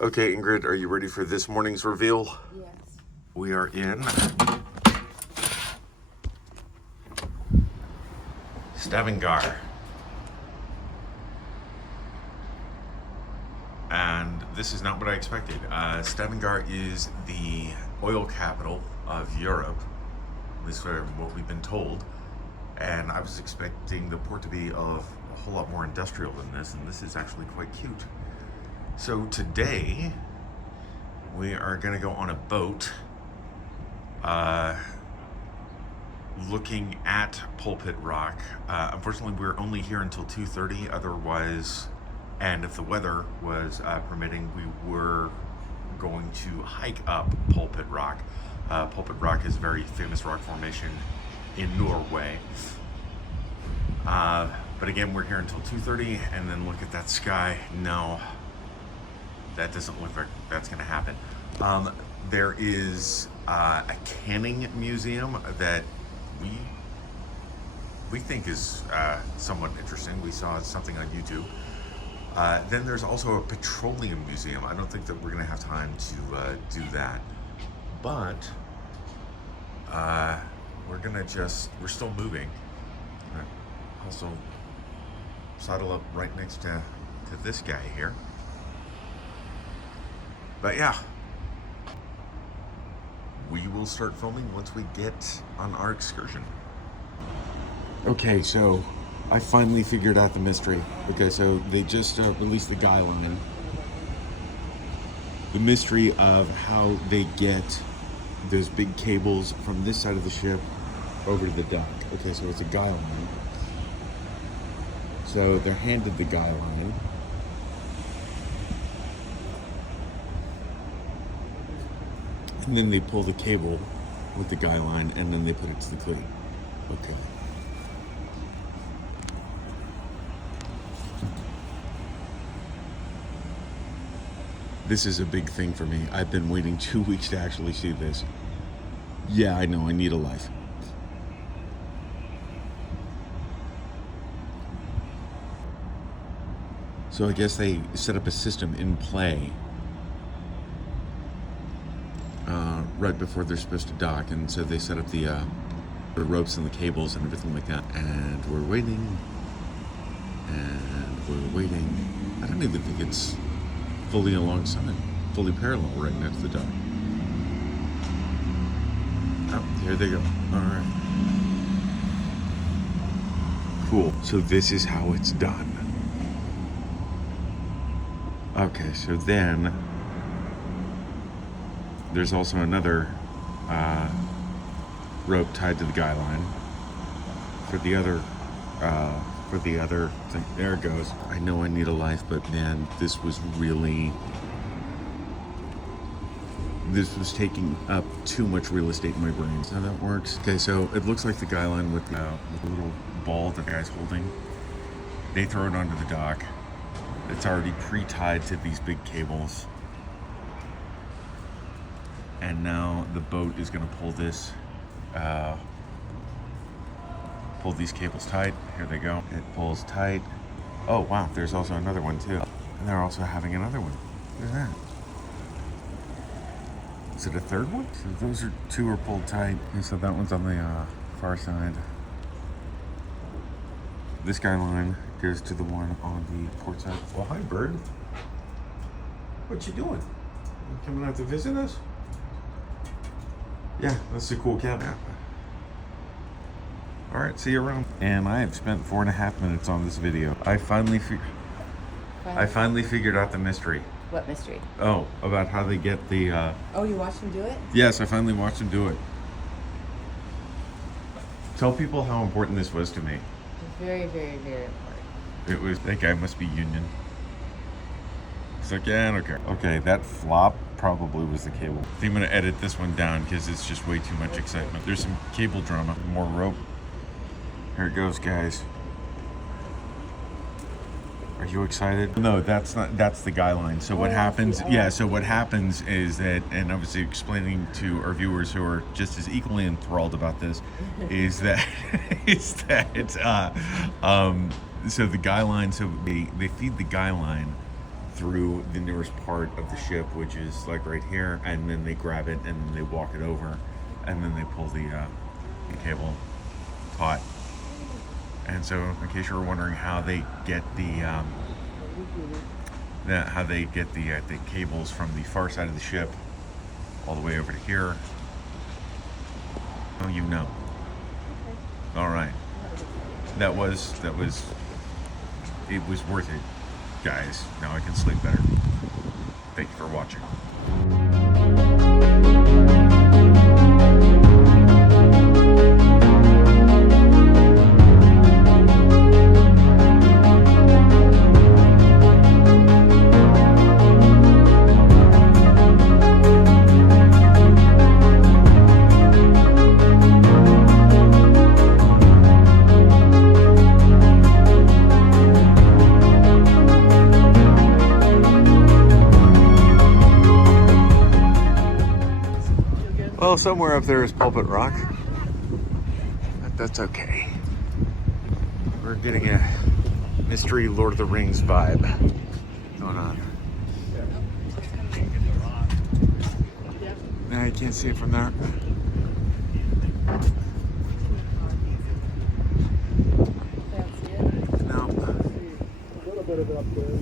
Okay, Ingrid, are you ready for this morning's reveal? Yes. We are in Stavanger. And this is not what I expected. Stavanger is the oil capital of Europe, at least from what we've been told. And I was expecting the port to be a whole lot more industrial than this, and this is actually quite cute. So today, we are going to go on a boat looking at Pulpit Rock. Unfortunately, we're only here until 2:30. Otherwise, and if the weather was permitting, we were going to hike up Pulpit Rock. Pulpit Rock is a very famous rock formation in Norway. But again, we're here until 2:30, and then look at that sky. No. That doesn't look like that's going to happen. There is a canning museum that we think is somewhat interesting. We saw something on YouTube. Then there's also a petroleum museum. I don't think that we're going to have time to do that. But we're still moving. Also saddle up right next to this guy here. But yeah, we will start filming once we get on our excursion. Okay, so I finally figured out the mystery. Okay, so they just released the guy line. The mystery of how they get those big cables from this side of the ship over to the dock. Okay, so it's a guy line. So they're handed the guy line. And then they pull the cable with the guy line, and then they put it to the cleat. Okay. This is a big thing for me. I've been waiting 2 weeks to actually see this. Yeah, I know, I need a life. So I guess they set up a system in play right before they're supposed to dock, and so they set up the ropes and the cables and everything like that. And we're waiting, and we're waiting. I don't even think it's fully alongside, fully parallel right next to the dock. Oh, here they go. All right. Cool. So this is how it's done. Okay, so then there's also another rope tied to the guy line for the other thing. There it goes. I know I need a life, but man, this was taking up too much real estate in my brain. So that works. Okay, so it looks like the guy line with the little ball that the guy's holding. They throw it onto the dock. It's already pre-tied to these big cables. And now the boat is going to pull these cables tight. Here they go. It pulls tight. Oh wow, there's also another one too. And they're also having another one. Look at that. Is it a third one? So those two are pulled tight. And so that one's on the far side. This guy line goes to the one on the port side. Well, hi, bird. What you doing? You coming out to visit us? Yeah, that's a cool cat. Yeah. All right, see you around. And I have spent 4.5 minutes on this video. I finally figured out the mystery. What mystery? Oh, about how they get the... Oh, you watched him do it? Yes, I finally watched him do it. Tell people how important this was to me. Very, very, very important. It was... That guy must be union. He's like, yeah, I don't care. Okay, that flop probably was the cable. I think I'm gonna edit this one down because it's just way too much excitement. There's some cable drama, more rope. Here it goes, guys. Are you excited? No, that's not. That's the guy line. So what happens? Yeah. So what happens is that, and I was explaining to our viewers who are just as equally enthralled about this, is that so the guy line. So they feed the guy line through the nearest part of the ship, which is like right here, and then they grab it and then they walk it over, and then they pull the cable taut. And so, in case you were wondering how they get the cables from the far side of the ship all the way over to here, oh, you know. All right, it was worth it, guys. Now I can sleep better. Thank you for watching. Well, somewhere up there is Pulpit Rock, but that's okay. We're getting a mystery Lord of the Rings vibe going on. Now you can't see it from there. No. A little bit of it up there.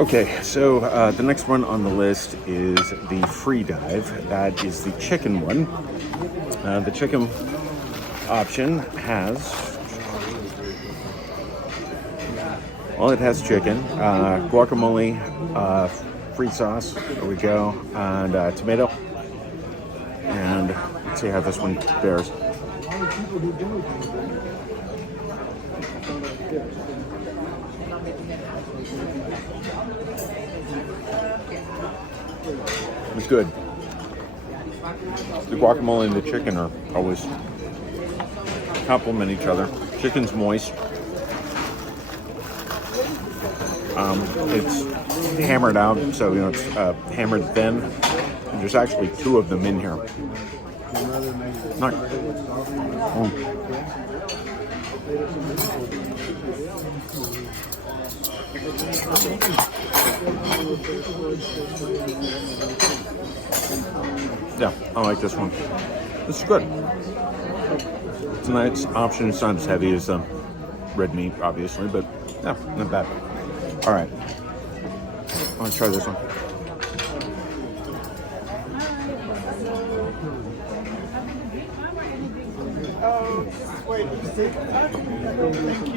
Okay, so the next one on the list is the free dive. That is the chicken one. The chicken option has, well, it has chicken, guacamole, free sauce, there we go, and tomato. And let's see how this one fares. It's good. The guacamole and the chicken are always complement each other. Chicken's moist. It's hammered out, so you know it's hammered thin. And there's actually two of them in here. Not. Yeah, I like this one. This is good. It's a nice option. It's not as heavy as red meat, obviously, but yeah, not bad. All right, let's try this one.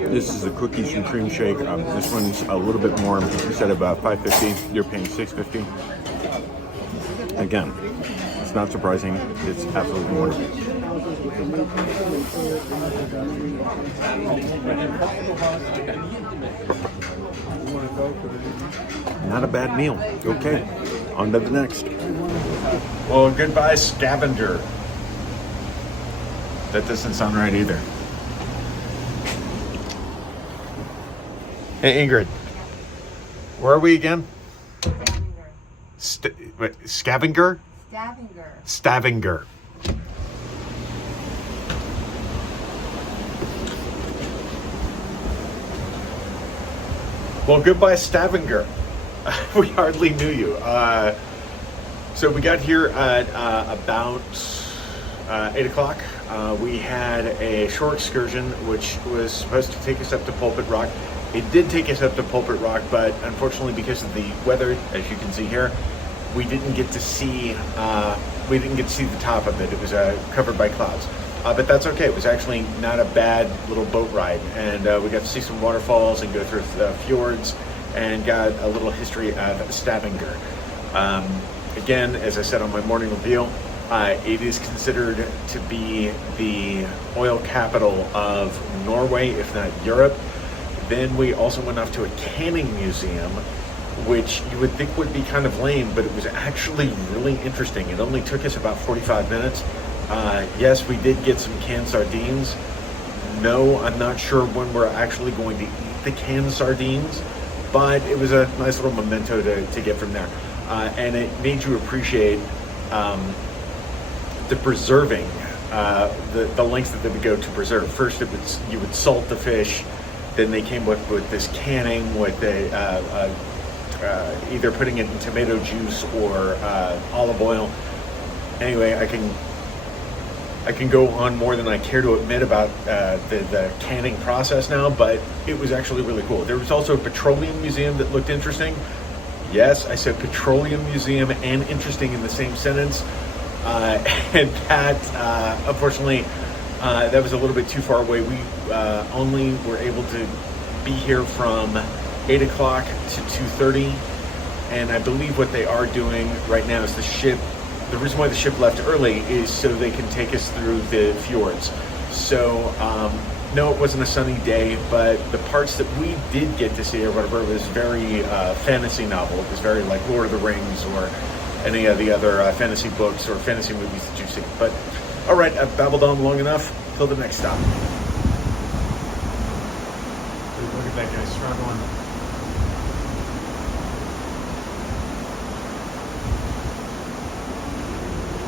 This is a cookies and cream shake. This one's a little bit more. Instead of $5.50, you're paying $6.50. Again, it's not surprising. It's absolutely wonderful. Not a bad meal. Okay, on to the next. Well, goodbye, scavenger. That doesn't sound right either. Hey, Ingrid. Where are we again? Scavenger? Stavanger. Well, goodbye, Stavanger. We hardly knew you. So we got here at about 8 o'clock. We had a short excursion, which was supposed to take us up to Pulpit Rock. It did take us up to Pulpit Rock, but unfortunately, because of the weather, as you can see here, we didn't get to see the top of it. It was covered by clouds, but that's okay. It was actually not a bad little boat ride, and we got to see some waterfalls and go through the fjords, and got a little history of Stavanger. Again, as I said on my morning review, it is considered to be the oil capital of Norway, if not Europe. Then we also went off to a canning museum, which you would think would be kind of lame, but it was actually really interesting. It only took us about 45 minutes. Yes, we did get some canned sardines. No, I'm not sure when we're actually going to eat the canned sardines, but it was a nice little memento to get from there. And it made you appreciate the preserving, the lengths that they would go to preserve. First, you would salt the fish. Then they came with this canning with either putting it in tomato juice or olive oil. Anyway, I can go on more than I care to admit about the canning process now, but it was actually really cool. There was also a petroleum museum that looked interesting. Yes, I said petroleum museum and interesting in the same sentence. And that, unfortunately, that was a little bit too far away. We only were able to be here from 8 o'clock to 2:30. And I believe what they are doing right now is the reason why the ship left early is so they can take us through the fjords. So, no, it wasn't a sunny day, but the parts that we did get to see or whatever was very fantasy novel. It was very like Lord of the Rings or any of the other fantasy books or fantasy movies that you've seen. But, all right, I've babbled on long enough. Till the next stop. Look at that guy struggling.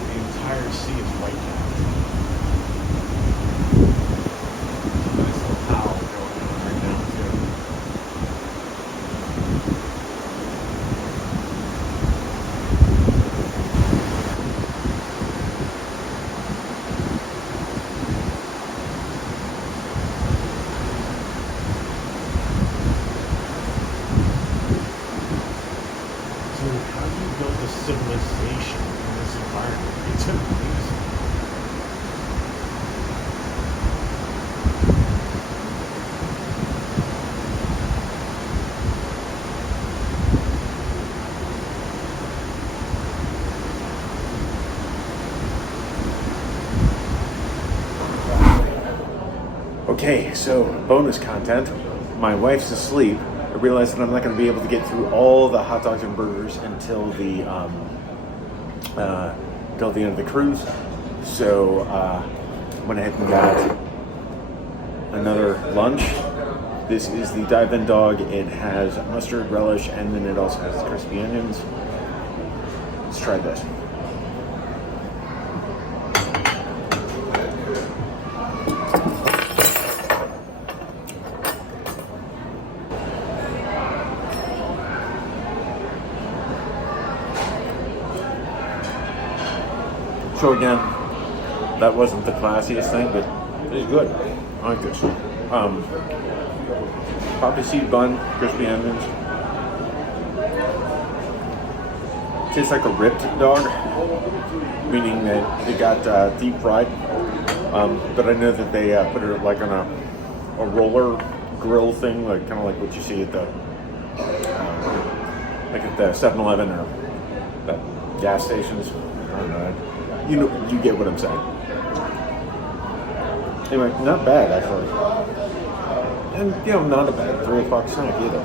The entire sea is white now. Nice little towel going on right now too. relaxation in this environment. It's amazing. Okay, so bonus content. My wife's asleep. I realized that I'm not going to be able to get through all the hot dogs and burgers until the end of the cruise. So I went ahead and got another lunch. This is the dive-in dog. It has mustard relish, and then it also has crispy onions. Let's try this. So again, that wasn't the classiest thing, but it's good. I like this. Poppy seed bun, crispy onions. Tastes like a ripped dog, meaning that it got deep fried. But I know that they put it like on a roller grill thing, like kind of like what you see at the 7-Eleven or the gas stations. I don't know. You get what I'm saying. Anyway, not bad actually, and not a bad 3 o'clock snack either.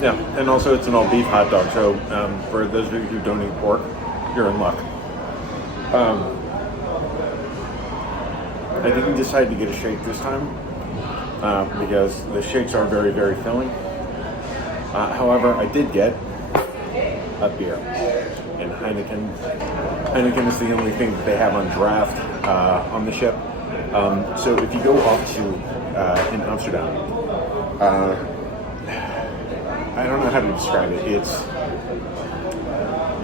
Yeah, and also it's an all beef hot dog. So for those of you who don't eat pork, you're in luck. I didn't decide to get a shake this time because the shakes are very, very filling. However, I did get a beer, and Heineken. Heineken is the only thing that they have on draft on the ship. So if you go off to in Amsterdam, I don't know how to describe it. It's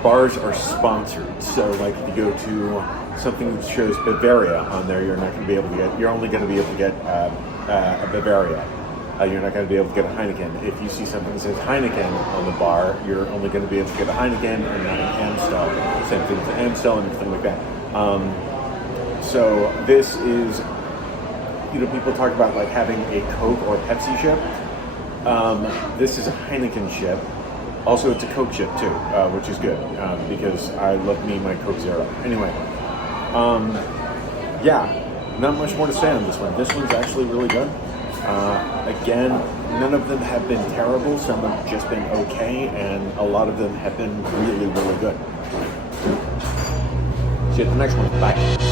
bars are sponsored. So like if you go to something that shows Bavaria on there, you're not going to be able to get. You're only going to be able to get a Bavaria. You're not going to be able to get a Heineken. If you see something that says Heineken on the bar, you're only going to be able to get a Heineken and not an Amstel. Same thing with Amstel and everything like that. So this is, people talk about like having a Coke or Pepsi ship. This is a Heineken ship. Also, it's a Coke ship too, which is good because I love me my Coke Zero. Anyway, not much more to say on this one. This one's actually really good. Again, none of them have been terrible. Some have just been okay, and a lot of them have been really, really good. See you at the next one. Bye.